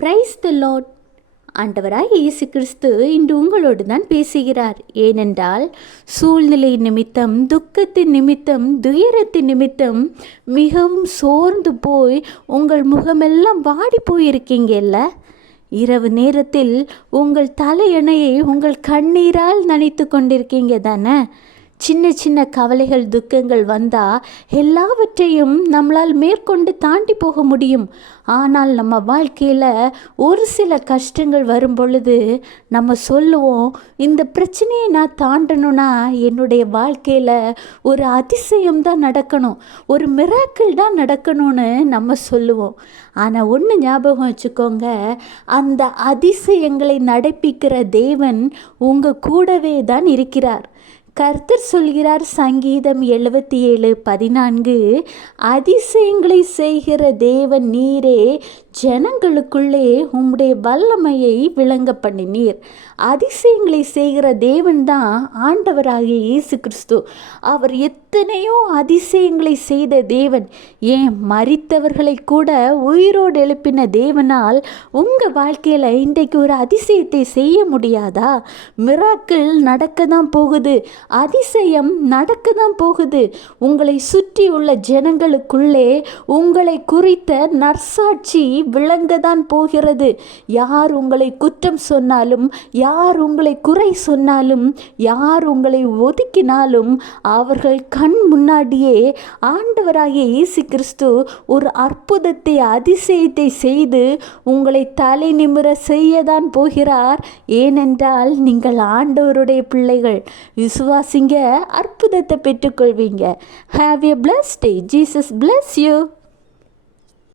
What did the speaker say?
Praise the lot ஆண்டவராய் இயேசு கிறிஸ்து இன்று உங்களோடு தான் பேசுகிறார். ஏனென்றால் சூழ்நிலை நிமித்தம் துக்கத்தின் நிமித்தம் துயரத்தின் நிமித்தம் மிகவும் சோர்ந்து போய் உங்கள் முகமெல்லாம் வாடி போயிருக்கீங்கல்ல இரவு நேரத்தில் உங்கள் தலையணையை உங்கள் கண்ணீரால் நனைத்து கொண்டிருக்கீங்க தானே? சின்ன சின்ன கவலைகள் துக்கங்கள் வந்தால் எல்லாவற்றையும் நம்மளால் மேற்கொண்டு தாண்டி போக முடியும். ஆனால் நம்ம வாழ்க்கையில் ஒரு சில கஷ்டங்கள் வரும் பொழுது நம்ம சொல்லுவோம் இந்த பிரச்சனையை நான் தாண்டணும்னா என்னுடைய வாழ்க்கையில் ஒரு அதிசயம் தான் நடக்கணும் ஒரு மிராக்கிள் தான் நடக்கணும்னு நம்ம சொல்லுவோம். ஆனால் ஒன்று ஞாபகம் வச்சுக்கோங்க அந்த அதிசயங்களை நடப்பிக்கிற தேவன் உங்கள் கூடவே தான் இருக்கிறார். கர்த்தர் சொல்கிறார் சங்கீதம் எழுபத்தி ஏழு பதினான்கு அதிசயங்களை செய்கிற தேவன் நீரே ஜனங்களுக்குள்ளே உம்முடைய வல்லமையை விளங்க பண்ணினீர் அதிசயங்களை செய்கிற தேவன் தான் ஆண்டவராகிய இயேசு கிறிஸ்து. அவர் எத்தனையோ அதிசயங்களை செய்த தேவன். ஏன் மறித்தவர்களை கூட உயிரோடு எழுப்பின தேவனால் உங்கள் வாழ்க்கையில் இன்றைக்கு ஒரு அதிசயத்தை செய்ய முடியாதா? மிராக்கள் நடக்க தான் போகுது. அதிசயம் நடக்க தான் போகுது. உங்களை சுற்றி உள்ள ஜனங்களுக்குள்ளே உங்களை குறித்த நற்சாட்சி விளங்க தான் போகிறது. யார் உங்களை குற்றம் சொன்னாலும் யார் உங்களை குறை சொன்னாலும் யார் உங்களை ஒதுக்கினாலும் அவர்கள் கண் முன்னாடியே ஆண்டவராகிய இயேசு கிறிஸ்து ஒரு அற்புதத்தை அதிசயத்தை செய்து உங்களை தலை நிமிர செய்யதான் போகிறார். ஏனென்றால் நீங்கள் ஆண்டவருடைய பிள்ளைகள். விசுவாசிங்க அற்புதத்தை பெற்றுக்கொள்வீங்க. Have a bless day Jesus bless you